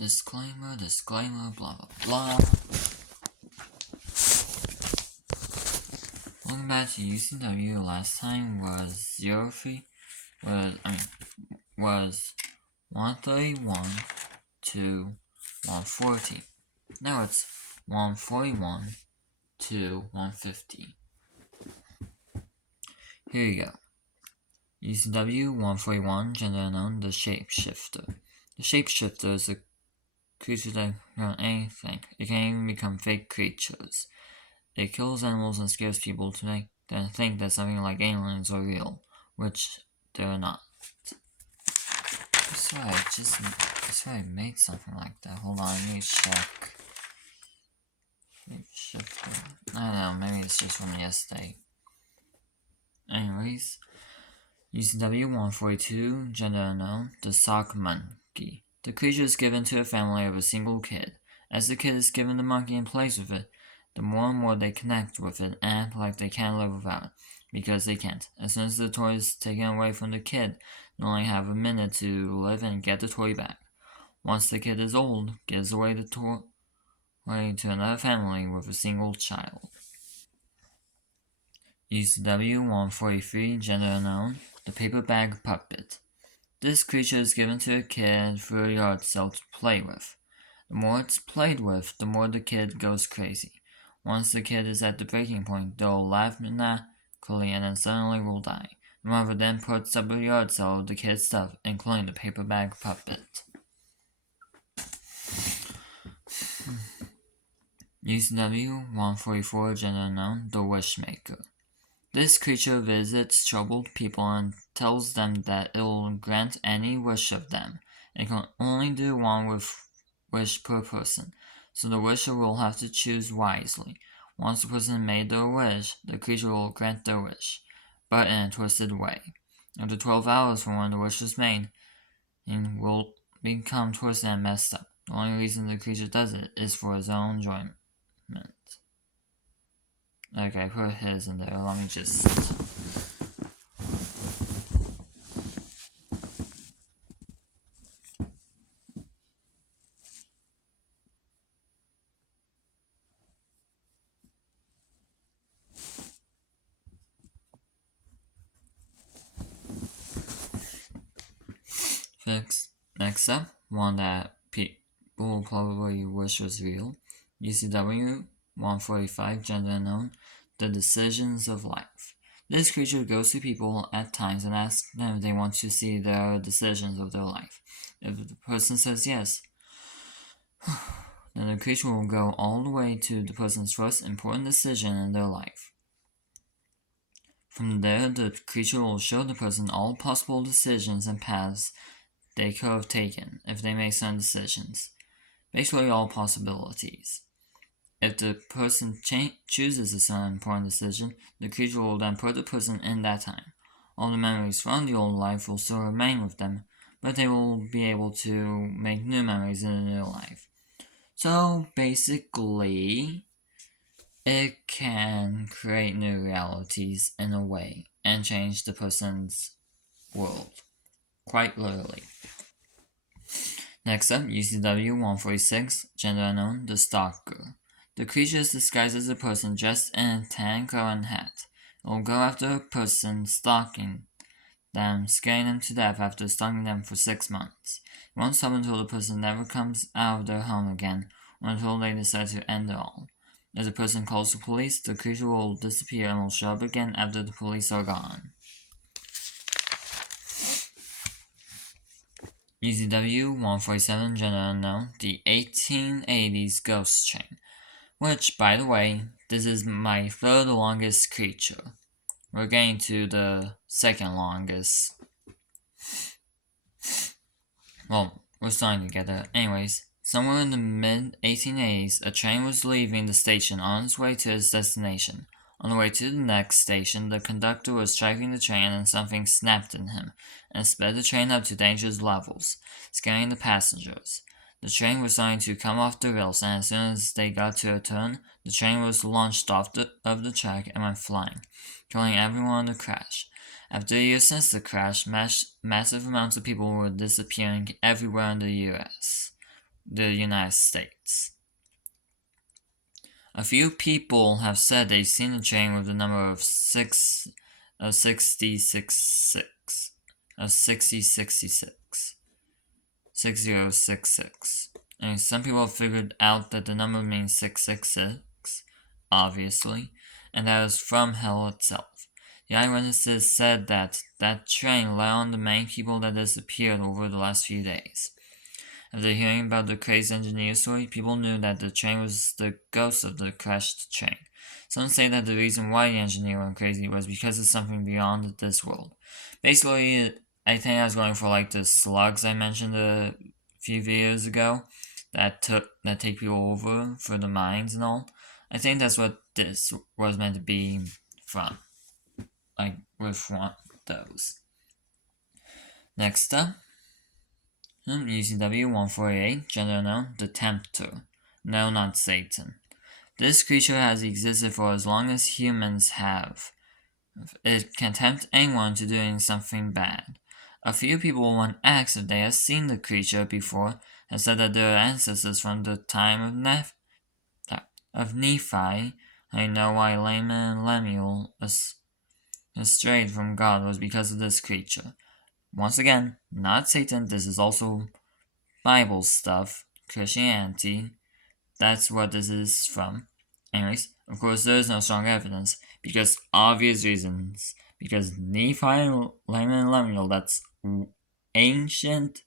Disclaimer, disclaimer, blah blah blah. Welcome back to U.C.W. Last time was 131 to 140. Now it's 141 to 150. Here you go. U.C.W. 141, gender unknown, the shapeshifter. The shapeshifter is a creature that can run anything. It can even become fake creatures. It kills animals and scares people to make them think that something like aliens are real, which they're not. I swear I made something like that. Hold on, let me check. Shapeshifter. I don't know, maybe it's just from yesterday. Anyways, U.C.W. 142, gender unknown, the sock monkey. The creature is given to a family of a single kid. As the kid is given the monkey and plays with it, the more and more they connect with it and act like they can't live without it, because they can't. As soon as the toy is taken away from the kid, they only have a minute to live and get the toy back. Once the kid is old, gives away the toy to another family with a single child. U.C.W. 143, gender unknown, the paper bag puppet. This creature is given to a kid through a yard sale to play with. The more it's played with, the more the kid goes crazy. Once the kid is at the breaking point, they'll laugh maniacally and then suddenly will die. The mother then puts up a yard sale of the kid's stuff, including the paper bag puppet. U.C.W. 144, gender unknown, the wishmaker. This creature visits troubled people and tells them that it will grant any wish of them. It can only do one wish per person, so the wisher will have to choose wisely. Once the person made their wish, the creature will grant their wish, but in a twisted way. After 12 hours from when the wish was made, it will become twisted and messed up. The only reason the creature does it is for his own enjoyment. Okay, I put his in there. Let me just... Next up, one that people probably wish was real. U.C.W. 145, gender unknown, the decisions of life. This creature goes to people at times and asks them if they want to see their decisions of their life. If the person says yes, then the creature will go all the way to the person's first important decision in their life. From there, the creature will show the person all possible decisions and paths they could have taken if they make certain decisions. Basically all possibilities. If the person chooses a certain important decision, the creature will then put the person in that time. All the memories from the old life will still remain with them, but they will be able to make new memories in the new life. So basically, it can create new realities in a way and change the person's world. Quite literally. Next up, U.C.W. 146, gender unknown, the stalker. The creature is disguised as a person dressed in a tan coat and hat. It will go after a person, stalking them, scaring them to death after stalking them for 6 months. It won't stop until the person never comes out of their home again, or until they decide to end it all. If the person calls the police, the creature will disappear and will show up again after the police are gone. U.C.W. 147, gender unknown, the 1880s ghost train. Which, by the way, this is my third longest creature. We're getting to the second longest. Well, we're starting to get there. Anyways, somewhere in the mid-1880s, a train was leaving the station on its way to its destination. On the way to the next station, the conductor was driving the train and something snapped in him, and sped the train up to dangerous levels, scaring the passengers. The train was starting to come off the rails, and as soon as they got to a turn, the train was launched off of the track and went flying, killing everyone in the crash. After a year since the crash, massive amounts of people were disappearing everywhere in the U.S. the United States. A few people have said they've seen a train with the number of 6066. And some people have figured out that the number means 666, obviously, and that is from hell itself. The eyewitnesses said that train led on the many people that disappeared over the last few days. After hearing about the crazy engineer story, people knew that the train was the ghost of the crashed train. Some say that the reason why the engineer went crazy was because of something beyond this world. Basically, I think I was going for like the slugs I mentioned a few videos ago that take people over for the mines and all. I think that's what this was meant to be from. Like with one those. Next up, U.C.W. 148, gender unknown, the Tempter. No, not Satan. This creature has existed for as long as humans have. It can tempt anyone to doing something bad. A few people, when asked if they have seen the creature before, have said that their ancestors from the time of Nephi. I know why Laman and Lemuel strayed from God was because of this creature. Once again, not Satan, this is also Bible stuff, Christianity. That's what this is from. Anyways, of course, there is no strong evidence because obvious reasons. Because Nephi, Laman, and Lemuel, that's ancient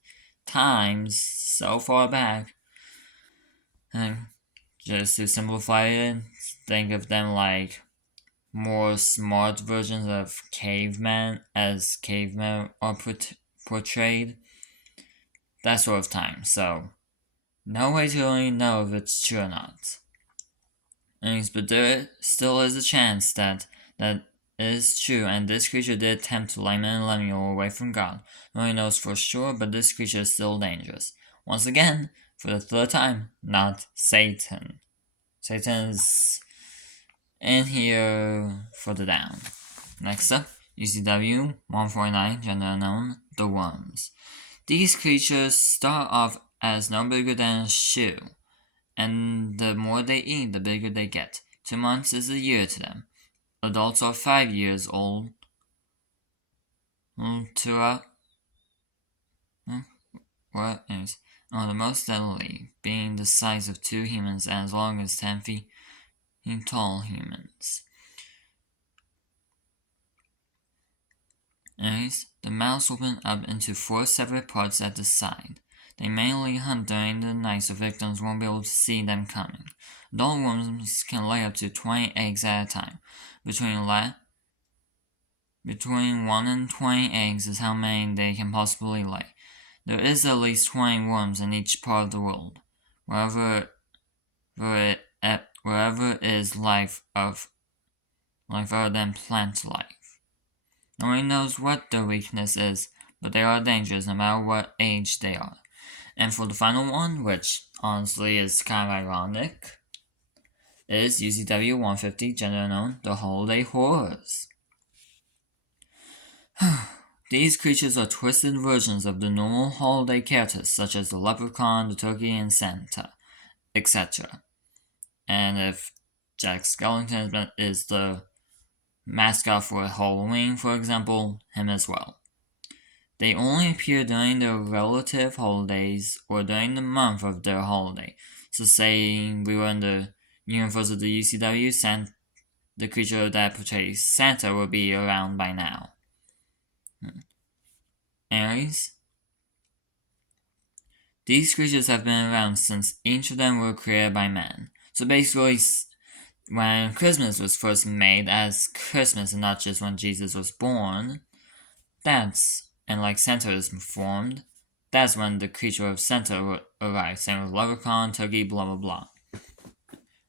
times, so far back. And just to simplify it, think of them like more smart versions of cavemen, as cavemen are portrayed. That sort of time. So, no way to really know if it's true or not. But there still is a chance that is true, and this creature did attempt to Laman and Lemuel away from God. Nobody knows for sure, but this creature is still dangerous. Once again, for the third time, not Satan. Satan is in here further down. Next up, U.C.W. 149, gender unknown, the Worms. These creatures start off as no bigger than a shoe, and the more they eat, the bigger they get. 2 months is a year to them. Adults are 5 years old. What is the most deadly, being the size of 2 humans and as long as 10 feet tall humans. Anyways, the mouths open up into 4 separate parts at the side. They mainly hunt during the night so victims won't be able to see them coming. Adult worms can lay up to 20 eggs at a time. Between 1 and 20 eggs is how many they can possibly lay. There is at least 20 worms in each part of the world. Wherever is life other than plant life. Nobody knows what their weakness is, but they are dangerous no matter what age they are. And for the final one, which honestly is kind of ironic, is U.C.W. 150, gender unknown, the Holiday Horrors. These creatures are twisted versions of the normal holiday characters, such as the leprechaun, the turkey, and Santa, etc. And if Jack Skellington is the mascot for Halloween, for example, him as well. They only appear during their relative holidays or during the month of their holiday. So say we were in the universe of the U.C.W., the creature that portrays Santa will be around by now. Anyways, these creatures have been around since each of them were created by man. So basically, when Christmas was first made as Christmas and not just when Jesus was born, and like Santa is formed, that's when the creature of Santa arrived. Same with leprechaun, turkey, blah blah blah.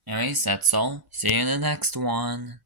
Anyways, that's all. See you in the next one.